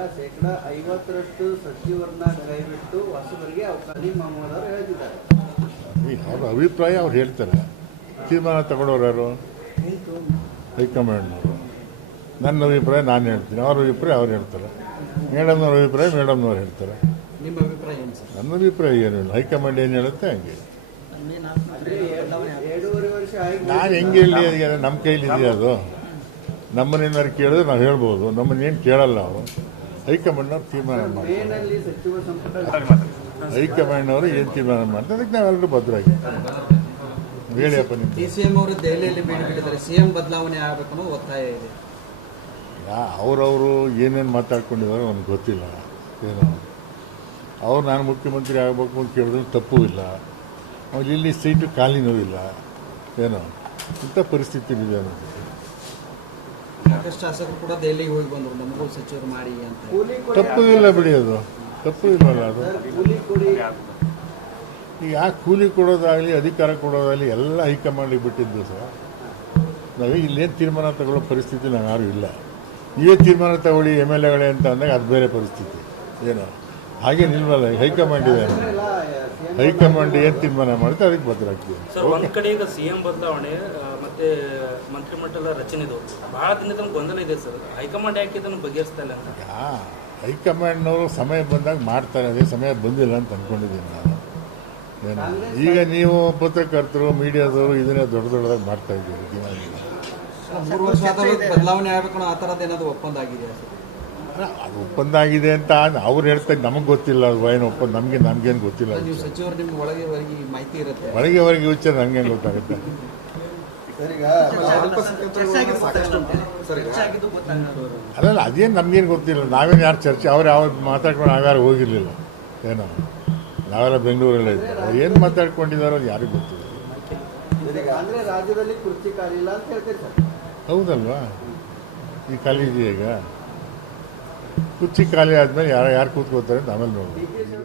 50% ಸಚಿವರನ್ನ ಕೈಬಿಟ್ಟು ಹೊಸಬರಿಗೆ ಅವಕಾಶ ಮಹಮ್ಮದ್ ಅವರು ಹೇಳ್ತಿದ್ದಾರೆ. ಅವ್ರ ಅಭಿಪ್ರಾಯ ಅವ್ರು ಹೇಳ್ತಾರೆ. ತೀರ್ಮಾನ ತಗೊಂಡವ್ರು ಯಾರು? ಹೈಕಮಾಂಡ್ನವರು. ನನ್ನ ಅಭಿಪ್ರಾಯ ನಾನು ಹೇಳ್ತೀನಿ, ಅವ್ರ ಅಭಿಪ್ರಾಯ ಅವ್ರು ಹೇಳ್ತಾರೆ. ಮೇಡಮ್ನವ್ರ ಅಭಿಪ್ರಾಯ ಮೇಡಮ್ನವ್ರು ಹೇಳ್ತಾರೆ. ನಿಮ್ಮ ಅಭಿಪ್ರಾಯ ಏನು ಸರ್? ನನ್ನ ಅಭಿಪ್ರಾಯ ಏನಿಲ್ಲ, ಹೈಕಮಾಂಡ್ ಏನು ಹೇಳುತ್ತೆ ಹಂಗೆ. 2.5 ವರ್ಷ ಆಗಿ ನಾನು ಹೆಂಗೆ ಹೇಳಿ, ನಮ್ಮ ಕೈಲಿದೆಯಾ ಅದು? ನಮ್ಮನ್ನೇನಾದ್ರು ಕೇಳಿದ್ರೆ ನಾವು ಹೇಳ್ಬೋದು, ನಮ್ಮನ್ನೇನು ಕೇಳಲ್ಲ ಅವರು. ಹೈಕಮಾಂಡ್ನವ್ರು ತೀರ್ಮಾನ ಮಾಡ್ತಾರೆ. ಮೇನಲ್ಲಿ ಸಚಿವ ಸಂಪುಟ ಹೈಕಮಾಂಡ್ನವರು ಏನು ತೀರ್ಮಾನ ಮಾಡ್ತಾರೆ ಅದಕ್ಕೆ ನಾವೆಲ್ಲರೂ ಭದ್ರಾಗಿ ಹೇಳಿಯಪ್ಪ. ನಿಮ್ಮ DCM ಅವರು ದೆಹಲಿಯಲ್ಲಿ ಭೇಟಿ ನೀಡಿದ್ದಾರೆ, CM ಬದಲಾವಣೆ ಆಗಬೇಕು ಅನ್ನೋ ಒತ್ತಾಯ ಇದೆ. ಅವರವರು ಏನೇನು ಮಾತಾಡ್ಕೊಂಡಿದ್ದಾರೆ ನನಗೆ ಗೊತ್ತಿಲ್ಲ. ಏನೋ ಅವ್ರು ನಾನು ಮುಖ್ಯಮಂತ್ರಿ ಆಗಬೇಕು ಅಂತ ಕೇಳಿದ್ರೆ ತಪ್ಪೂ ಇಲ್ಲ. ಅವ್ರು ಇಲ್ಲಿ ಸೀಟು ಖಾಲಿನೂ ಇಲ್ಲ. ಏನೋ ಇಂಥ ಪರಿಸ್ಥಿತಿ ಇದೆ ಅನ್ನೋದು. ಸಾಕಷ್ಟು ಶಾಸಕರು ಕೂಡ ದೆಹಲಿಗೆ ಹೋಗಿ ಬಂದರು, ನಮಗೂ ಸಚಿವರು ಮಾಡಿ ಅಂತ. ಕೂಲಿ ಕೊಡಿ ತಪ್ಪು ಇಲ್ಲ ಬಿಡಿ, ಅದು ತಪ್ಪು ಇಲ್ಲಲ್ಲ. ಅದು ಕೂಲಿ ಕೊಡಿ ಈಗ ಯಾಕೆ ಕೂಲಿ ಕೊಡೋದಾಗಲಿ ಅಧಿಕಾರ ಕೊಡೋದಾಗಲಿ ಎಲ್ಲ ಹೈಕಮಾಂಡಿಗೆ ಬಿಟ್ಟಿದ್ದು ಸರ್. ನಾವು ಇಲ್ಲೇನು ತೀರ್ಮಾನ ತಗೊಳ್ಳೋ ಪರಿಸ್ಥಿತಿ ನಾವು ಯಾರೂ ಇಲ್ಲ. ನೀವೇ ತೀರ್ಮಾನ ತಗೊಳ್ಳಿ MLAಗಳೇ ಅಂತ ಅಂದಾಗ ಅದು ಬೇರೆ ಪರಿಸ್ಥಿತಿ. ಏನೋ ಹಾಗೆ ನಿಲ್ವಲ್ಲ, ಹೈಕಮಾಂಡ್ ಇದೆ. ಹೈಕಮಾಂಡ್ ಏನು ತೀರ್ಮಾನ ಮಾಡುತ್ತೆ ಅದಕ್ಕೆ ಭದ್ರಾಗ್ತೀವಿ. ಸರ್, ಒಂದ್ ಕಡೆ ಈಗ CM ಬದಲಾವಣೆ ಮತ್ತೆ ಮಂತ್ರಿಮಂಡಲ ರಚನೆದು ಬಹಳ ದಿನದ ಗೊಂದಲ ಇದೆ ಸರ್. ಹೈಕಮಾಂಡ್ ಯಾಕೆ ಇದನ್ನು ಬಗೆಹರಿಸ್ತಾ ಇಲ್ಲ ಅಂತ? ಹೈಕಮಾಂಡ್ನವರು ಸಮಯ ಬಂದಾಗ ಮಾಡ್ತಾರೆ, ಅದೇ ಸಮಯ ಬಂದಿಲ್ಲ ಅಂತ ಅಂದ್ಕೊಂಡಿದ್ದೀನಿ ನಾನು. ಏನು ಈಗ ನೀವು ಪತ್ರಕರ್ತರು ಮೀಡಿಯಾದವರು ಇದನ್ನೇ ದೊಡ್ಡದಾಗಿ ಮಾಡ್ತಾ ಇದ್ದೀವಿ. 3 ವರ್ಷ ಬದಲಾವಣೆ ಆಗಬೇಕು ಅನ್ನೋ ಆ ಥರದ್ದು ಏನಾದರೂ ಒಪ್ಪಂದ ಆಗಿದೆಯಾ ಸರ್? ಅದು ಒಪ್ಪಂದ ಆಗಿದೆ ಅಂತ ಅವ್ರು ಹೇಳ್ತಾರೆ, ನಮಗೆ ಗೊತ್ತಿಲ್ಲ ಅದು ಏನು ಒಪ್ಪಂದ. ನಮ್ಗೇನು ಗೊತ್ತಿಲ್ಲ. ನೀವು ಸಚಿವರು ನಿಮ್ಮ ಒಳಗೆ ಹೊರಗೆ ಮಾಹಿತಿ ಇರುತ್ತೆ. ಹೊರಗೆ ವಿಚಾರ ನಮ್ಗೇನು ಗೊತ್ತಾಗುತ್ತೆ. ಅದಲ್ಲ, ಅದೇನು ನಮ್ಗೇನು ಗೊತ್ತಿಲ್ಲ. ನಾವೇನು ಯಾರು ಚರ್ಚೆ ಅವ್ರು ಯಾವತ್ತು ಮಾತಾಡ್ಕೊಂಡು ನಾವ್ಯಾರು ಹೋಗಿರ್ಲಿಲ್ಲ. ಏನೋ ನಾವೆಲ್ಲ ಬೆಂಗಳೂರಲ್ಲೇ ಇದ್ದೀವಿ. ಏನು ಮಾತಾಡ್ಕೊಂಡಿದ್ದಾರೋ ಅದು ಯಾರಿಗೂ ಗೊತ್ತಿಲ್ಲ. ಅಂದ್ರೆ ರಾಜ್ಯದಲ್ಲಿ ಕುರ್ಚಿ ಖಾಲಿ ಇಲ್ಲ ಅಂತ ಹೇಳ್ತೀರಿ ಸರ್? ಹೌದಲ್ವಾ? ಈ ಖಾಲಿ ಇದೆಯಾ? ಈಗ ಕುರ್ಚಿ ಖಾಲಿ ಆದ್ಮೇಲೆ ಯಾರು ಕೂತ್ಕೋತಾರೆ ಅಂತ ಆಮೇಲೆ ನೋಡ್ಬೋದು.